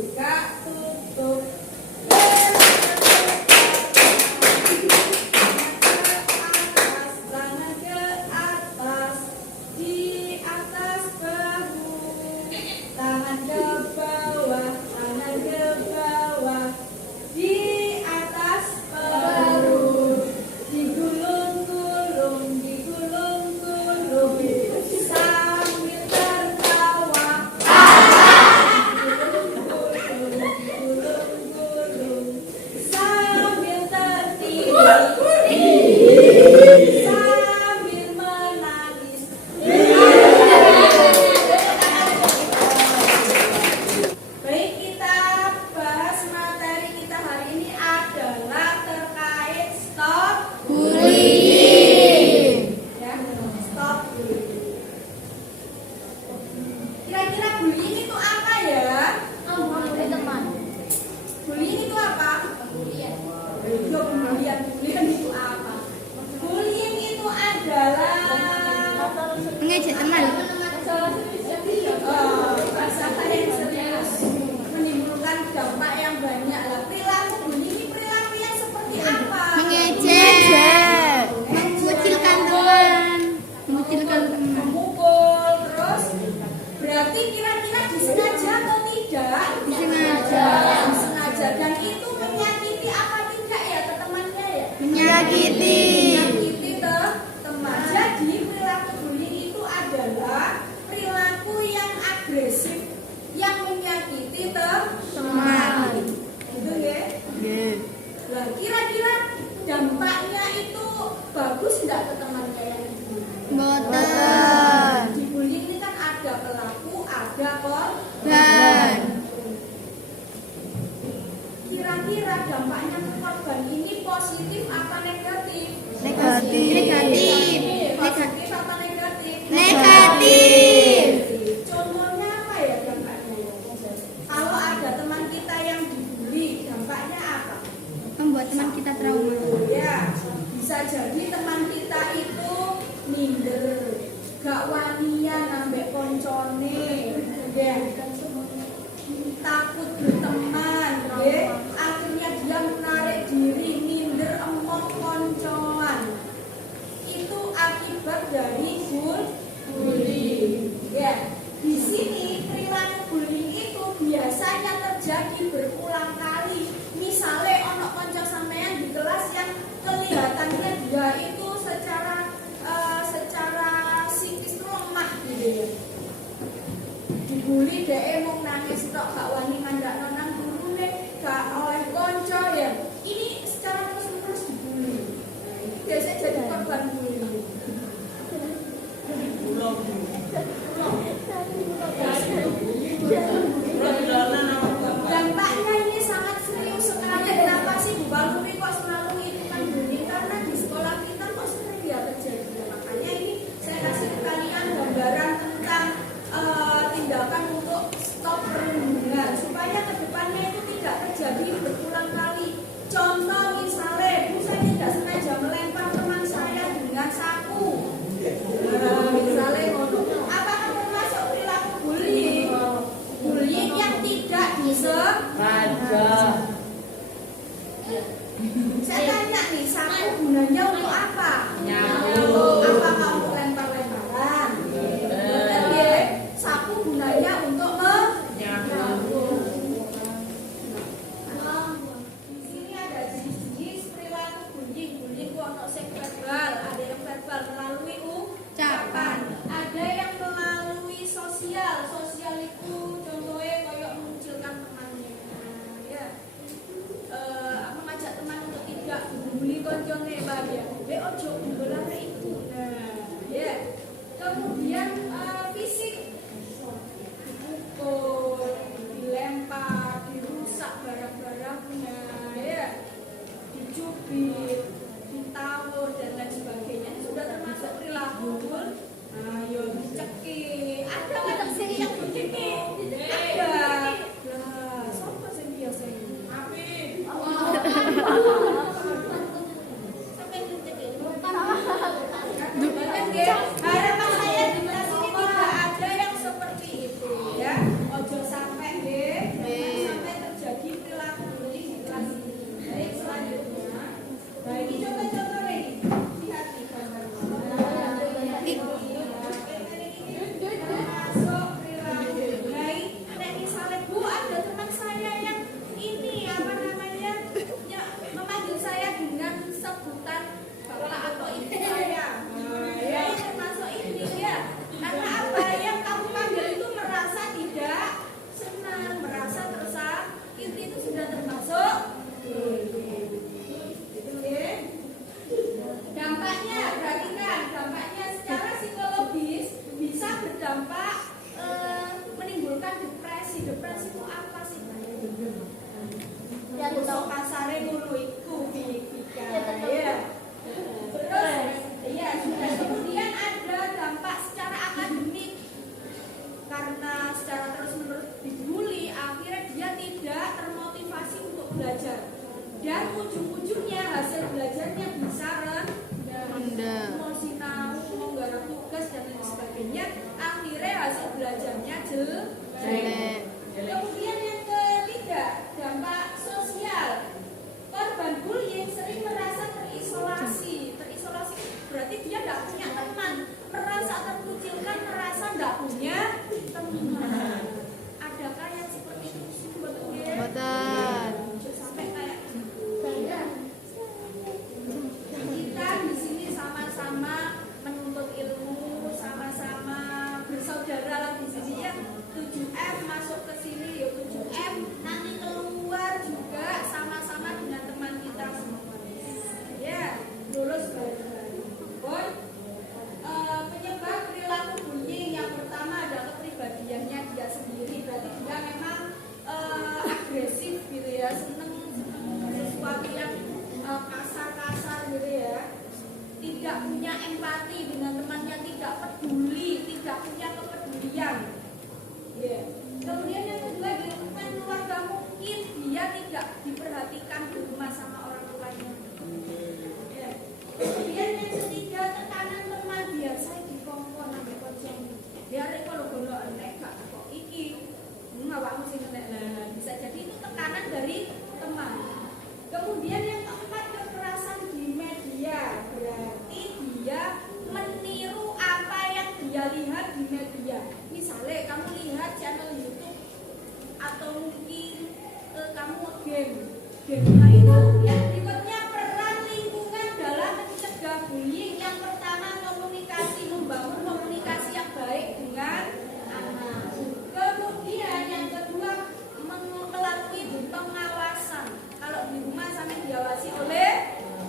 buka tutup. Kira-kira bullying itu apa ya? Bullying itu apa? Bullying itu apa? Bullying itu adalah mengejek teman. Bahasa yang serius, menimbulkan dampak yang banyak lah. Perilaku bullying ini perilaku yang seperti apa? Mengejek, mengucilkan teman, memukul, terus berarti kira-kira disengaja atau tidak? Disengaja. Dan itu menyakiti apa tidak ya ke temannya ya? menyakiti ke teman. Jadi perilaku bullying itu adalah perilaku yang agresif yang menyakiti teman. Gitu ya? Nah, kira-kira dampaknya itu bagus tidak ke temannya yang dibully? boten, Dibully ini kan ada pelaku, ada korban. dan Kira-kira dampaknya ke korban ini positif apa negatif? negatif, Positif apa negatif? negatif, Contohnya apa ya dampaknya? Kalau ada teman kita yang dibully, dampaknya apa? membuat teman kita trauma. Ya, bisa jadi teman kita itu minder, gak wanian ambek koncone, ya, takut berteman, ya. Akhirnya dia menarik diri, minder, emok, koncoan. Itu akibat dari bullying. Ya, di sini perilaku bullying itu biasanya terjadi berulang kali. Misalnya ono konco sampean di kelas yang kelihatannya dia itu secara psikis lemah gitu ya. Dibully dhek mung nangis tok gak wani ngandakno nang gurune, gak oleh konco ya. Ini secara terus-menerus dibully. Biasanya jadi korban bullying. Dampaknya ini sangat serius sekali. Kenapa sih Bu Balumi kok selalu itu kan bullying? Karena di sekolah kita kok sering ya terjadi. Makanya ini saya kasih ke kalian gambaran tentang tindakan untuk stop perundungan supaya kedepannya itu tidak terjadi berulang kali. Contoh misalnya, Bu saya tidak sengaja melempar teman saya dengan sapu. Misalnya ngono. Apakah termasuk perilaku bullying? Bullying yang tidak disengaja. Saya tanya nih, sapu gunanya untuk apa? Apa kamu lempar-lemparan? Betul ya? Sapu gunanya untuk menyapu. Di sini ada jenis-jenis perilaku bullying. Bullying itu ono sing verbal, ada yang verbal melalui ucapan, ada yang melalui sosial. Sosial itu contohnya kayak mengucilkan temannya, ya. Mengajak teman untuk tidak membuli koncone ya. Ojo bola itu. Nah, ya. Kemudian fisik, dipukul, dilempar, dirusak barang-barangnya, ya. Dicubit, ditawur dan lain sebagainya. Ini sudah termasuk perilaku bullying. Ayo dicekik. Ada nggak sini yang dicekik? Ada. Lah, siapa sih biasa ini? Sampai dicekik. Harapan saya di kelas ini tidak ada yang seperti itu, ya. Ojo sampai deh. Basa kasare ngono iku Vika. Ya. Terus iya sudah. Kemudian ada dampak secara akademik. Karena secara terus-menerus dibully, akhirnya dia tidak termotivasi untuk belajar. Dan ujung-ujungnya hasil belajarnya bisa rendah. Mau sinau, mau nggarap tugas dan lain sebagainya, akhirnya hasil belajarnya jelek. Kemudian yang ketiga, dampak sosial. Korban bullying sering merasa terisolasi. Terisolasi berarti dia tidak punya teman, merasa terkucilkan, merasa tidak punya teman. Adakah yang seperti itu? Betul. Sampai kayak kita di sini sama-sama menuntut ilmu, sama-sama bersaudara lah di sini ya. 7M masuk ke sini ya 7M, nanti keluar juga sama-sama dengan teman kita semua. Ya, lulus bareng-bareng. Boy, penyebab perilaku bullying yang pertama adalah kepribadiannya dia sendiri. Berarti dia memang agresif gitu ya, seneng sesuatu yang kasar-kasar gitu ya, tidak punya empati dengan temannya, tidak peduli, tidak punya kepedulian. Yeah. Kemudian yang kedua, di lingkungan keluarga mungkin dia tidak diperhatikan di rumah sama orang tuanya. Yeah. Kemudian yang ketiga, tekanan teman, biar saya dikongkon ambil koceng, biar kalau golok enek gak kok iki awakmu sing enek. Nah, bisa jadi itu tekanan dari teman. Kemudian yang keempat, kekerasan di media. Berarti dia meniru apa yang dia lihat di media. Misalnya kamu lihat channel YouTube atau mungkin kamu game. Nah itu yang berikutnya, peran lingkungan dalam mencegah bullying. Yang pertama, komunikasi, membangun komunikasi yang baik dengan anak. Kemudian yang kedua, melalui pengawasan. Kalau di rumah sampai diawasi oleh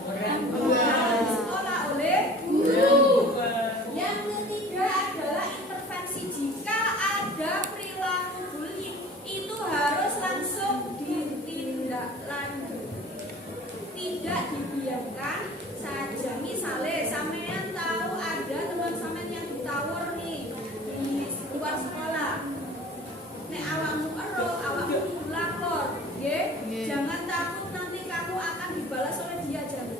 orang tua, di sekolah oleh guru. Yang ketiga adalah intervensi. Jika ada perilaku bullying, itu harus langsung ditindaklanjuti, tidak dibiarkan saja. Misalnya sampean tahu ada teman sampean yang ditawur nih di luar sekolah, nek awakmu ero, awakmu lapor, jangan takut nanti kamu akan dibalas oleh dia, jangan.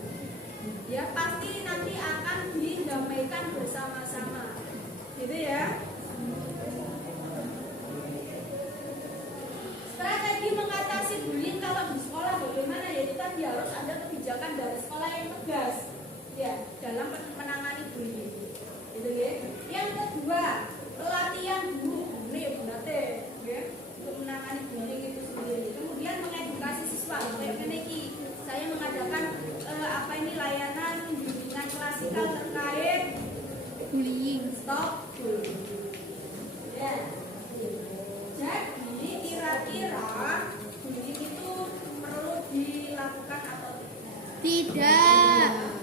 Ya pasti nanti akan didamaikan bersama-sama, gitu ya. Strategi mengatasi bullying kalau di sekolah bagaimana? Ya itu tadi harus ada kebijakan dari sekolah yang tegas, ya dalam menangani bullying, gitu ya. Yang kedua, pelatihan guru, ini berarti, ya, untuk menangani bullying itu sendiri. Kemudian mengedukasi siswa, kayak ini saya mengadakan layanan bimbingan klasikal terkait Bullying. stop bullying. Ya. Jadi kira-kira bullying itu perlu dilakukan atau Tidak.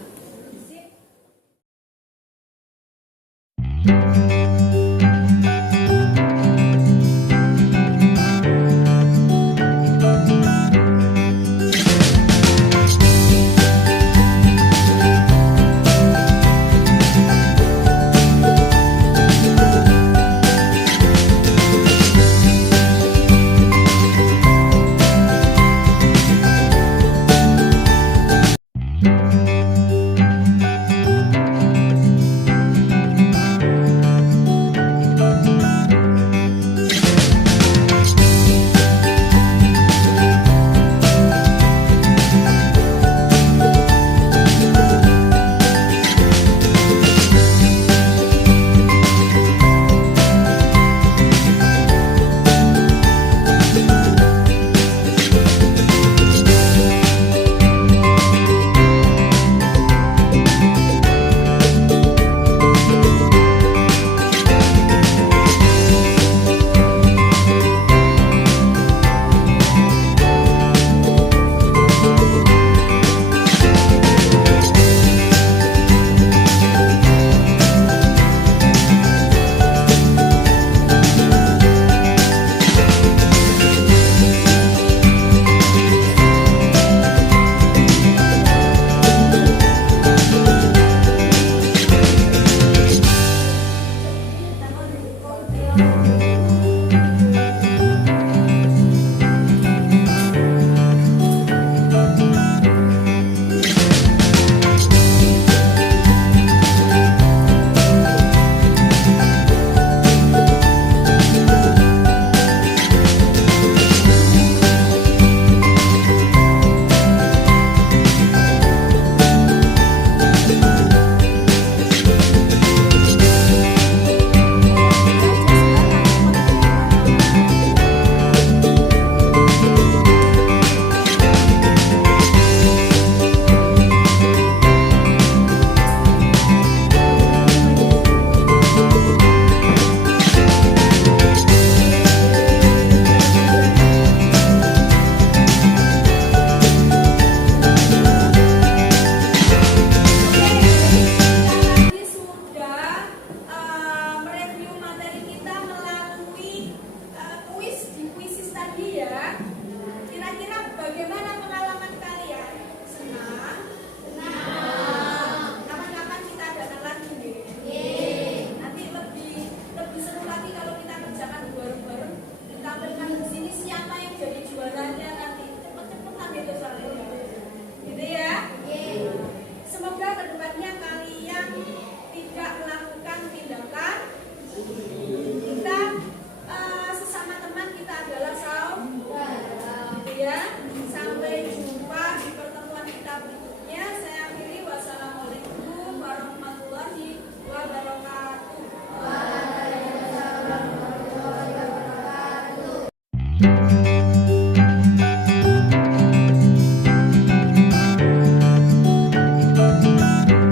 Sampai jumpa di pertemuan kita berikutnya. Saya akhiri. Wassalamualaikum warahmatullahi wabarakatuh.